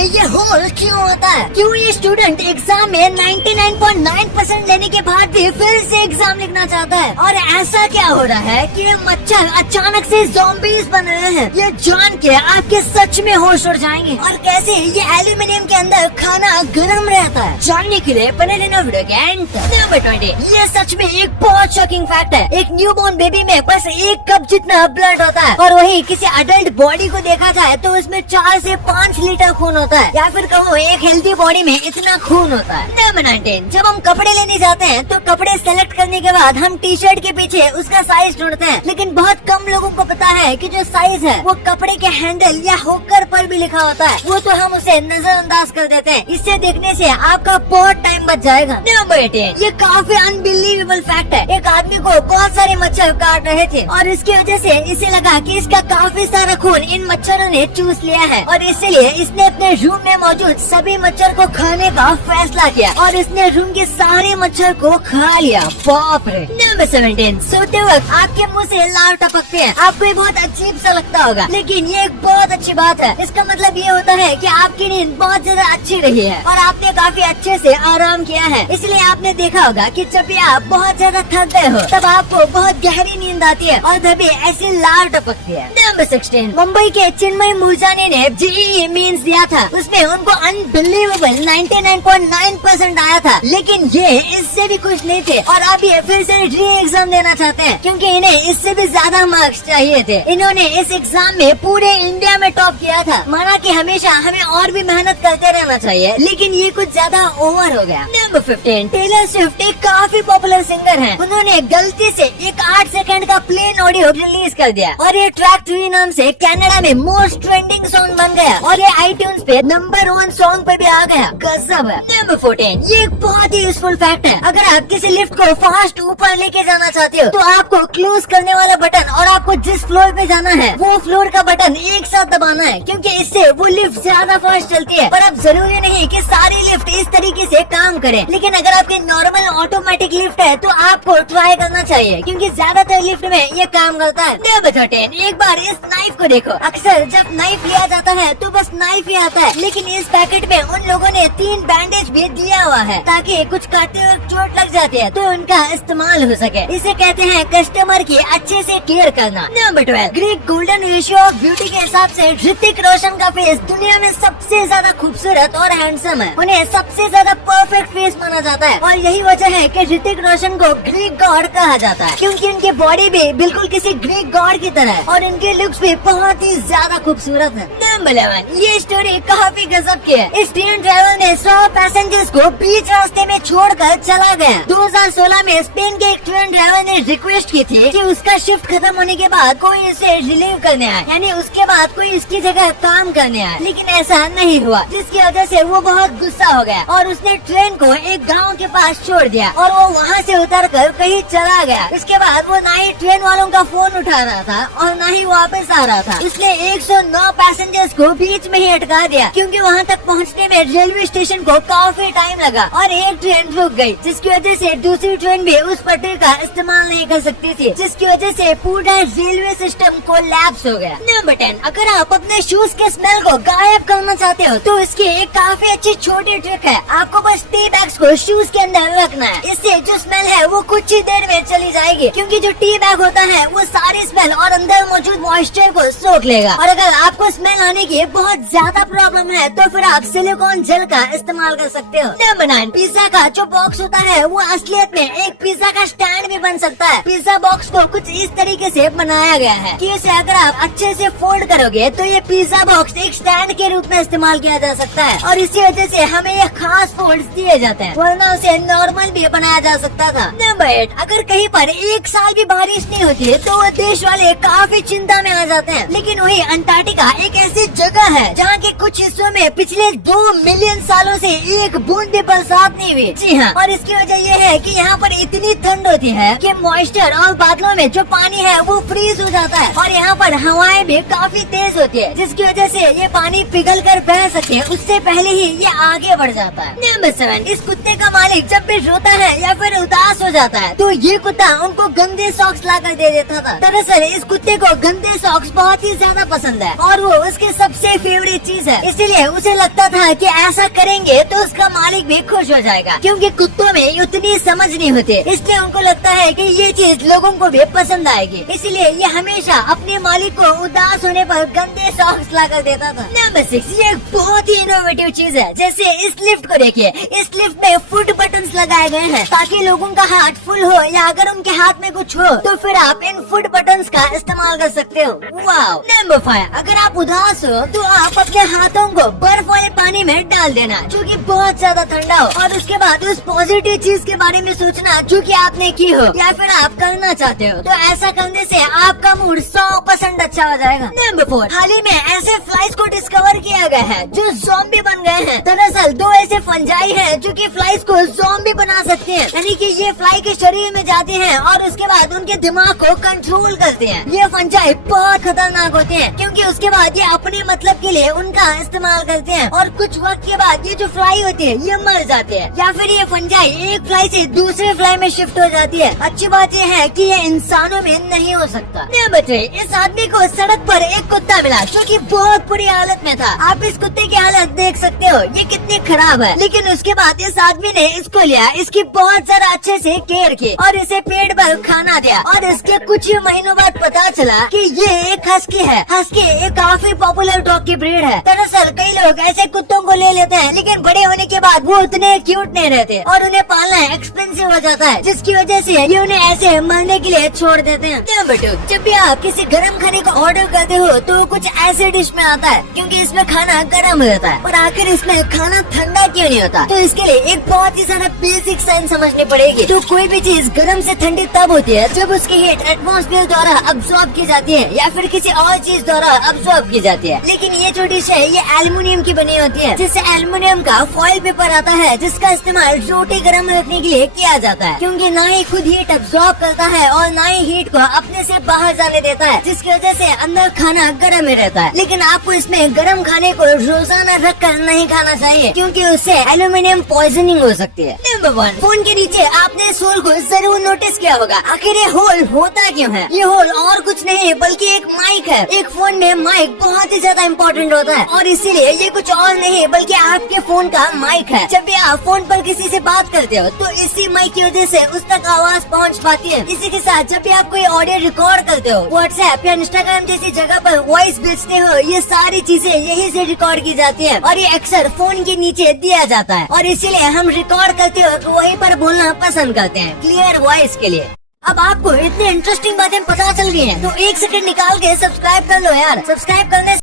ये होल क्यों होता है? क्यों ये स्टूडेंट एग्जाम में 99.9% लेने के बाद भी फिर से एग्जाम लिखना चाहता है? और ऐसा क्या हो रहा है कि ये मच्छर अचानक से ज़ॉम्बीज बन रहे हैं? ये जान के आपके सच में होश उड़ जाएंगे। और कैसे ये एल्यूमिनियम के अंदर खाना गर्म रहता है, जानने के लिए बने रहना वीडियो के एंड तक। नंबर 20, ये सच में एक बहुत शॉकिंग फैक्ट है। एक न्यूबॉर्न बेबी में बस 1 कप जितना ब्लड होता है, और वही किसी अडल्ट बॉडी को देखा जाए तो उसमें 4 से 5 लीटर खून होता है, या फिर कहो एक हेल्दी बॉडी में इतना खून होता है। नंबर 19, जब हम कपड़े लेने जाते हैं तो कपड़े सेलेक्ट करने के बाद हम टी शर्ट के पीछे उसका साइज ढूंढते हैं, लेकिन बहुत कम लोगों को पता है कि जो साइज है वो कपड़े के हैंडल या होकर पर भी लिखा होता है, वो तो हम उसे नजरअंदाज कर देते हैं। इससे देखने से आपका बहुत टाइम बच जाएगा। नंबर 18, ये काफी अनबिलीवेबल फैक्ट है। एक आदमी को बहुत सारे मच्छर काट रहे थे, और इसकी वजह से इसे लगा कि इसका काफी सारा खून इन मच्छरों ने चूस लिया है, और इसलिए इसने अपने रूम में मौजूद सभी मच्छर को खाने का फैसला किया, और इसने रूम के सारे मच्छर को खा लिया। बाप रे। नंबर 17, सोते वक्त आपके मुंह से लार टपकते हैं। आपको ये बहुत अजीब सा लगता होगा, लेकिन ये एक बहुत अच्छी बात है। इसका मतलब ये होता है कि आपकी नींद बहुत ज्यादा अच्छी रही है और आपने काफी अच्छे से आराम किया है। इसलिए आपने देखा होगा कि जब भी आप बहुत ज्यादा थक गए हो तब आपको बहुत गहरी नींद आती है और तभी ऐसी लार टपकती है। नंबर 16, मुंबई के चिन्मय मुरजानी ने जेईई मेंस दिया था, उसमें उनको अनबिलीवेबल 99.9% आया था, लेकिन ये इससे भी खुश नहीं थे और अब ये फिर से री एग्जाम देना चाहते हैं, क्योंकि इन्हें इससे भी ज्यादा मार्क्स चाहिए थे। इन्होंने इस एग्जाम में पूरे इंडिया में टॉप किया था। माना कि हमेशा हमें और भी मेहनत करते रहना चाहिए, लेकिन ये कुछ ज्यादा ओवर हो गया। नंबर 15, टेलर स्विफ्ट एक काफी पॉपुलर सिंगर है। उन्होंने गलती से एक 8 सेकंड का प्लेन ऑडियो रिलीज कर दिया, और ये ट्रैक 3 नाम से कनाडा में मोस्ट ट्रेंडिंग सॉन्ग बन गया, और ये iTunes पे नंबर 1 सॉन्ग पे भी आ गया। गजब है। नंबर 14, ये एक बहुत ही यूजफुल फैक्ट है। अगर आप किसी लिफ्ट को फास्ट ऊपर लेके जाना चाहते हो तो आपको क्लोज करने वाला बटन और आपको जिस फ्लोर पे जाना है वो फ्लोर का बटन एक साथ दबाना है, क्योंकि इससे वो लिफ्ट ज्यादा फास्ट चलती है। पर अब जरूरी नहीं कि सारी लिफ्ट इस तरीके से काम करे, लेकिन अगर आपकी नॉर्मल ऑटोमेटिक लिफ्ट है तो आपको ट्राई करना चाहिए, क्योंकि ज्यादातर लिफ्ट में ये काम करता है। नंबर 13, एक बार इस नाइफ को देखो। अक्सर जब नाइफ लिया जाता है तो बस नाइफ ही आता है, लेकिन इस पैकेट में उन लोगों ने 3 बैंडेज भी दिया हुआ है, ताकि कुछ काटते वक्त चोट लग जाती है तो उनका इस्तेमाल हो सके। इसे कहते हैं कस्टमर की अच्छे से केयर करना। Number 12, Greek golden ratio of beauty के हिसाब से ऋतिक रोशन का फेस दुनिया में सबसे ज्यादा खूबसूरत और हैंडसम है। उन्हें सबसे ज्यादा परफेक्ट फेस माना जाता है, और यही वजह है कि ऋतिक रोशन को ग्रीक गॉड कहा जाता है, क्योंकि उनकी बॉडी भी बिल्कुल किसी ग्रीक गॉड की तरह है और उनके लुक्स भी बहुत ही ज्यादा खूबसूरत है। नंबर 11, ये स्टोरी काफी गजब की है। इस ट्रेन ड्राइवर ने 100 पैसेंजर्स को बीच रास्ते में छोड़कर चला गया। 2016 में स्पेन के एक ट्रेन ड्राइवर ने रिक्वेस्ट की थी कि उसका शिफ्ट खत्म होने के बाद कोई इसे रिलीव करने आए, यानी उसके बाद कोई इसकी जगह काम करने आए, लेकिन ऐसा नहीं हुआ, जिसकी वजह से वो बहुत गुस्सा हो गया और उसने ट्रेन को एक गांव के पास छोड़ दिया और वो वहाँ से उतरकर कहीं चला गया। इसके बाद वो ना ही ट्रेन वालों का फोन उठा रहा था और ना ही वापस आ रहा था। उसने 109 पैसेंजर्स को बीच में ही अटका दिया, क्योंकि वहाँ तक पहुँचने में रेलवे स्टेशन को काफी टाइम लगा और एक ट्रेन रुक गई, जिसकी वजह से दूसरी ट्रेन भी उस पटरी का इस्तेमाल नहीं कर सकती थी, जिसकी वजह से पूरा रेलवे सिस्टम कोलैप्स हो गया। नंबर 10, अगर आप अपने शूज के स्मेल को गायब करना चाहते हो तो इसकी एक काफी अच्छी छोटी ट्रिक है। आपको बस टी बैग्स को शूज के अंदर रखना है, इससे जो स्मेल है वो कुछ ही देर में चली जाएगी, क्योंकि जो टी बैग होता है वो सारी स्मेल और अंदर मौजूद मॉइस्चर को सोख लेगा। और अगर आपको स्मेल आने की बहुत ज्यादा प्रॉब्लम है तो फिर आप सिलिकॉन जेल का इस्तेमाल कर सकते हो। नंबर 9, पिज्जा का जो बॉक्स होता है वो असलियत में एक पिज्जा का स्टैंड भी बन सकता है। पिज्जा बॉक्स को कुछ इस तरीके से बनाया गया है कि इसे अगर आप अच्छे से फोल्ड करोगे तो ये पिज्जा बॉक्स एक स्टैंड के रूप में इस्तेमाल किया जा सकता है, और इसी वजह से हमें ये खास फोल्ड्स दिए जाते हैं, वरना उसे नॉर्मल भी बनाया जा सकता था। नंबर 8, अगर कहीं पर एक साल भी बारिश नहीं होती तो वो देश वाले काफी चिंता में आ जाते हैं, लेकिन वही अंटार्कटिका एक ऐसी जगह है जहाँ के कुछ हिस्सों में पिछले 2 मिलियन सालों से एक बूंद भी बरसात नहीं हुई। जी हाँ, और इसकी वजह ये है कि यहाँ पर इतनी ठंड होती है कि मॉइस्चर और बादलों में जो पानी है वो फ्रीज हो जाता है, और यहाँ पर हवाएं भी काफी तेज होती है, जिसकी वजह से ये पानी पिघल कर बह सके उससे पहले ही ये आगे बढ़ जाता है। नंबर 7, इस कुत्ते का मालिक जब भी रोता है या फिर उदास हो जाता है तो ये कुत्ता उनको गंदे सॉक्स ला कर दे देता था। दरअसल इस कुत्ते को गंदे सॉक्स बहुत ही ज्यादा पसंद है और वो उसकी सबसे फेवरेट चीज है। है, इसीलिए उसे लगता था कि ऐसा करेंगे तो उसका मालिक भी खुश हो जाएगा, क्योंकि कुत्तों में उतनी समझ नहीं होती, इसलिए उनको लगता है कि ये चीज लोगों को भी पसंद आएगी, इसलिए ये हमेशा अपने मालिक को उदास होने पर गंदे सॉक्स ला कर देता था। नंबर 6, ये एक बहुत ही इनोवेटिव चीज है। जैसे इस लिफ्ट को देखिए, इस लिफ्ट में फुट बटन्स लगाए गए हैं ताकि लोगों का हाथ फुल हो या अगर उनके हाथ में कुछ हो तो फिर आप इन फुट बटन्स का इस्तेमाल कर सकते हो। वाओ। नंबर 5, अगर आप उदास हो तो आप अपने हाथों को बर्फ वाले पानी में डाल देना जो कि बहुत ज्यादा ठंडा हो, और उसके बाद उस पॉजिटिव चीज के बारे में सोचना जो कि आपने की हो या फिर आप करना चाहते हो, तो ऐसा करने से आपका मूड 100% अच्छा हो जाएगा। नंबर 4, हाल ही में ऐसे फ्लाइज को डिस्कवर किया गया है जो ज़ॉम्बी बन गए हैं। दरअसल 2 ऐसे फंजाई हैं जो कि फ्लाइज को ज़ॉम्बी बना सकते हैं, यानी कि ये फ्लाई के शरीर में जाते हैं और उसके बाद उनके दिमाग को कंट्रोल करते हैं। ये फंजाई बहुत खतरनाक होते हैं क्योंकि उसके बाद ये अपने मतलब के लिए उनका इस्तेमाल करते हैं और कुछ वक्त के बाद ये जो फ्लाई होती है ये मर जाते हैं या फिर ये फंजाई एक फ्लाई से दूसरे फ्लाई में शिफ्ट हो जाती है। अच्छी बात ये है कि ये इंसानों में नहीं हो सकता। नंबर 3, इस आदमी को सड़क पर एक कुत्ता मिला जो कि बहुत बुरी हालत में था। आप इस कुत्ते की हालत देख सकते हो, ये कितनी खराब है, लेकिन उसके बाद इस आदमी ने इसको लिया, इसकी बहुत ज्यादा अच्छे से केयर की और इसे पेट भर खाना दिया, और इसके कुछ ही महीनों बाद पता चला कि ये एक हस्की है। हस्की एक काफी पॉपुलर डॉग की ब्रीड है। दरअसल कई लोग ऐसे कुत्तों को ले लेते हैं लेकिन बड़े होने के बाद वो उतने क्यूट नहीं रहते और उन्हें पालना एक्सपेंसिव हो जाता है, जिसकी वजह से ये उन्हें ऐसे मरने के लिए छोड़ देते हैं। नंबर 2, जब भी आप किसी गर्म खाने का ऑर्डर करते हो तो कुछ ऐसे डिश में आता है क्योंकि इसमें खाना गर्म रहता है, और आखिर इसमें खाना ठंडा क्यों नहीं होता, तो इसके लिए एक बहुत ही सारा बेसिक साइंस समझनी पड़ेगी। तो कोई भी चीज गर्म से ठंडी तब होती है जब उसकी हीट एटमॉस्फेयर द्वारा अब्सॉर्ब की जाती है या फिर किसी और चीज द्वारा अब्सॉर्ब की जाती है। लेकिन ये जो डिश है ये एल्युमिनियम की बनी होती है, जिससे एल्युमिनियम का फॉइल पेपर आता है जिसका इस्तेमाल रोटी गर्म रखने के लिए किया जाता है, क्योंकि ना ही खुद हीट अब्सॉर्ब करता है और ना ही हीट को अपने से बाहर जाने देता है, जिसकी वजह से अंदर खाना गर्म ही रहता है। लेकिन आपको इसमें गर्म खाने को रोजाना रख कर नहीं खाना चाहिए क्योंकि उससे एल्युमिनियम पॉइजनिंग हो सकती है। नंबर 1, फोन के नीचे आपने इस होल को जरूर नोटिस किया होगा। आखिर ये होल होता क्यों है? ये होल और कुछ नहीं बल्कि एक माइक है। एक फोन में माइक बहुत ही ज्यादा इम्पोर्टेंट होता है और इसीलिए ये कुछ और नहीं बल्कि आपके फोन का माइक है। जब भी आप फोन पर किसी से बात करते हो तो इसी माइक की वजह से उस तक आवाज पहुंच पाती है। इसी के साथ जब भी आप कोई ऑडियो रिकॉर्ड करते हो, व्हाट्सएप या इंस्टाग्राम जैसी जगह पर वॉइस भेजते हो, ये सारी चीजें यही से रिकॉर्ड की जाती है और ये अक्सर फोन के नीचे दिया जाता है और इसीलिए हम रिकॉर्ड करते हो तो वहीं पर बोलना पसंद करते हैं, क्लियर वॉइस के लिए। अब आपको इतनी इंटरेस्टिंग बातें पता चल गई हैं, तो 1 सेकंड निकाल के सब्सक्राइब कर लो यार। सब्सक्राइब करने